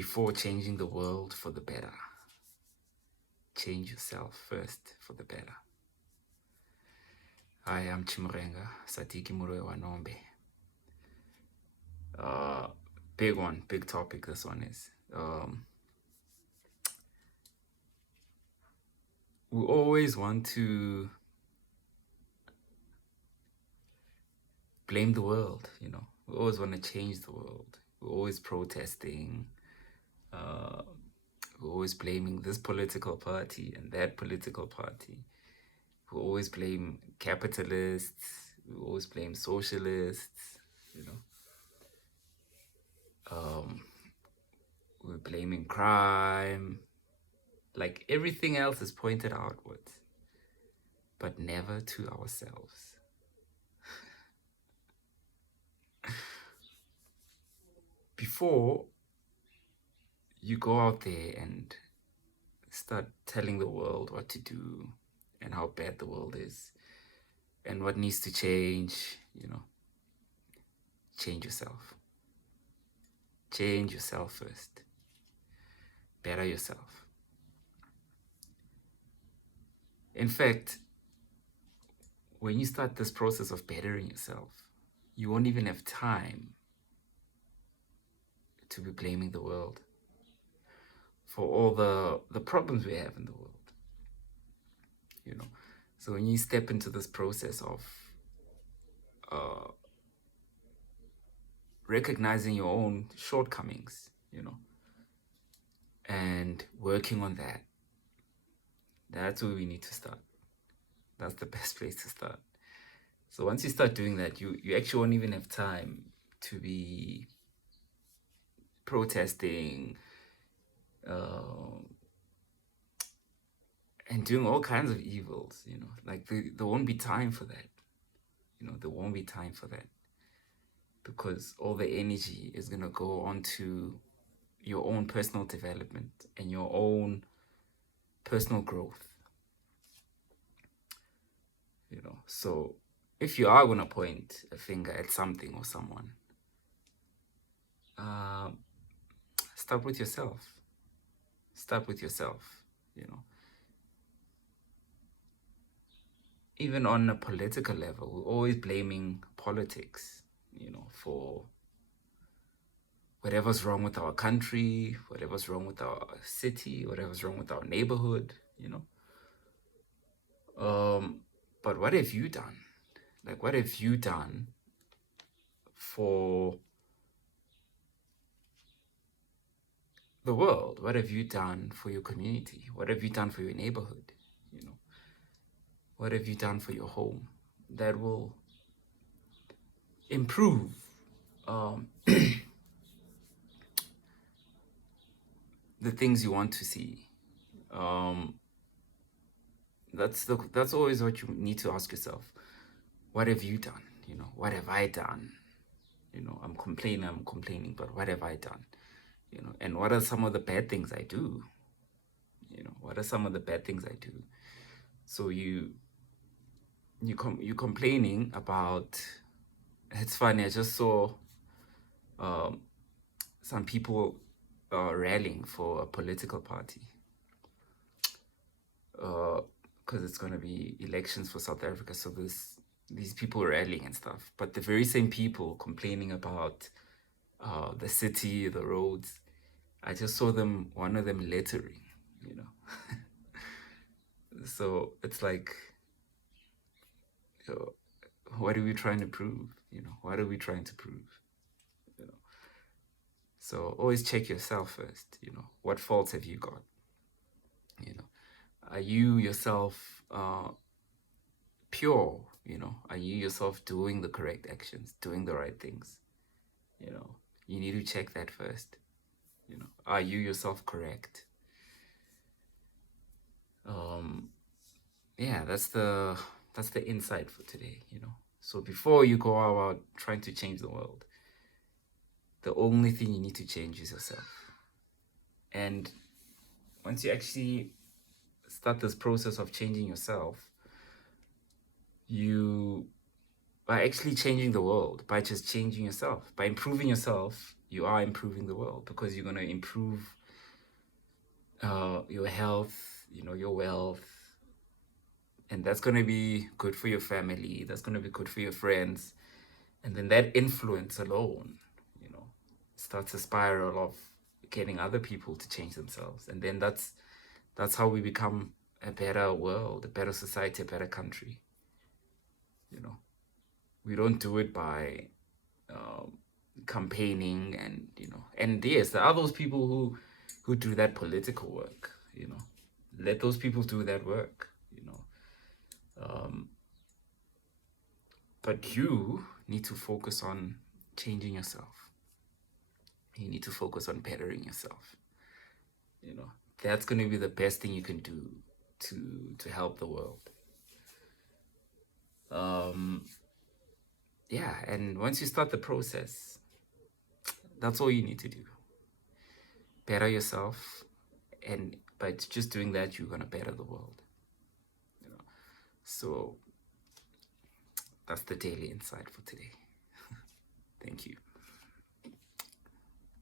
before changing the world for the better. Change yourself first for the better. I am Chimurenga, Satiki Murwe Wanombe. Big one, big topic this one is. We always want to blame the world, you know. We always want to change the world. We're always protesting. We're always blaming this political party and that political party. We always blame capitalists. We always blame socialists, you know. We're blaming crime. Like everything else is pointed outwards, but never to ourselves. Before you go out there and start telling the world what to do and how bad the world is and what needs to change, you know, change yourself. Change yourself first. Better yourself. In fact, when you start this process of bettering yourself, you won't even have time to be blaming the world for all the problems we have in the world, you know. So when you step into this process of recognizing your own shortcomings, you know, and working on that, that's where we need to start. That's the best place to start. So once you start doing that, you actually won't even have time to be protesting and doing all kinds of evils, you know. Like there won't be time for that. You know, there won't be time for that, because all the energy is going to go onto your own personal development and your own personal growth, you know. So if you are going to point a finger at something or someone, start with yourself. Start with yourself, you know. Even on a political level, we're always blaming politics, you know, for whatever's wrong with our country, whatever's wrong with our city, whatever's wrong with our neighborhood, you know. But what have you done? Like, what have you done for the world? What have you done for your community? What have you done for your neighborhood? You know, what have you done for your home that will improve the things you want to see? That's always what you need to ask yourself. What have you done? You know, what have I done? You know, I'm complaining, but what have I done? You know, and what are some of the bad things I do? You know, what are some of the bad things I do? So you're complaining about. It's funny. I just saw some people rallying for a political party because it's going to be elections for South Africa. So these people rallying and stuff, but the very same people complaining about the city, the roads. I just saw one of them littering, you know. So it's like, what are we trying to prove? You know, what are we trying to prove? You know. So always check yourself first. You know, what faults have you got? You know, are you yourself pure? You know, are you yourself doing the correct actions, doing the right things? You know, you need to check that first. You know, are you yourself correct? Yeah, that's the insight for today, you know. So before you go out trying to change the world, the only thing you need to change is yourself. And once you actually start this process of changing yourself, you by actually changing the world, by just changing yourself. By improving yourself, you are improving the world, because you're going to improve your health, your wealth, and that's going to be good for your family. That's going to be good for your friends. And then that influence alone, starts a spiral of getting other people to change themselves. And then that's how we become a better world, a better society, a better country. We don't do it by campaigning and yes, there are those people who do that political work. Let those people do that work. But you need to focus on changing yourself. You need to focus on bettering yourself. That's going to be the best thing you can do to help the world. Yeah, and once you start the process, that's all you need to do. Better yourself, and by just doing that, you're going to better the world. So that's the daily insight for today. Thank you.